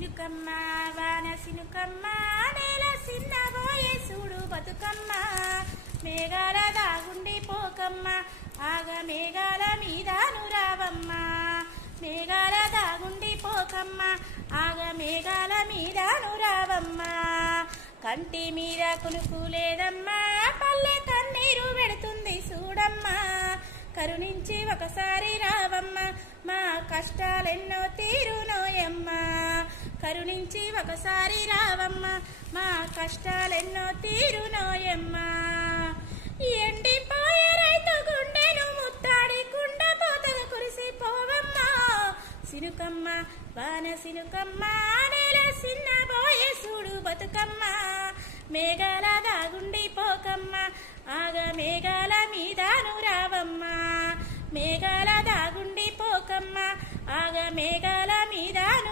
సినుకమ్మ వాన సినుకమ్మ నేల సిన్నబోయే చూడు బతుకమ్మ మేఘాల దాగుండి పోకమ్మ ఆగ మేఘాల మీదను రావమ్మ మేఘాల దాగుండి పోకమ్మ ఆగ మేఘాల మీదను రావమ్మ కంటి మీద కునుకు లేదమ్మా పల్లె కన్నీరు పెడుతుంది చూడమ్మా కరుణించి ఒకసారి రావమ్మ మా కష్టాలెన్నో తీరునోయమ్మా కరుణించి ఒకసారి రావమ్మ మా కష్టాలెన్నో తీరునోయమ్మా ఎండిపోయే రైతు గుండెను ముత్తాడి కుండ పోతగా కురిసిపోవమ్మా సినుకమ్మ వాన సినుకమ్మ నేల సిన్నబోయే చూడు బతుకమ్మ మేఘాల దాగుండి పోకమ్మ ఆగ మేఘాల మీదను రావమ్మ మేఘాల దాగుండి పోకమ్మ ఆగ మేఘాల మీదను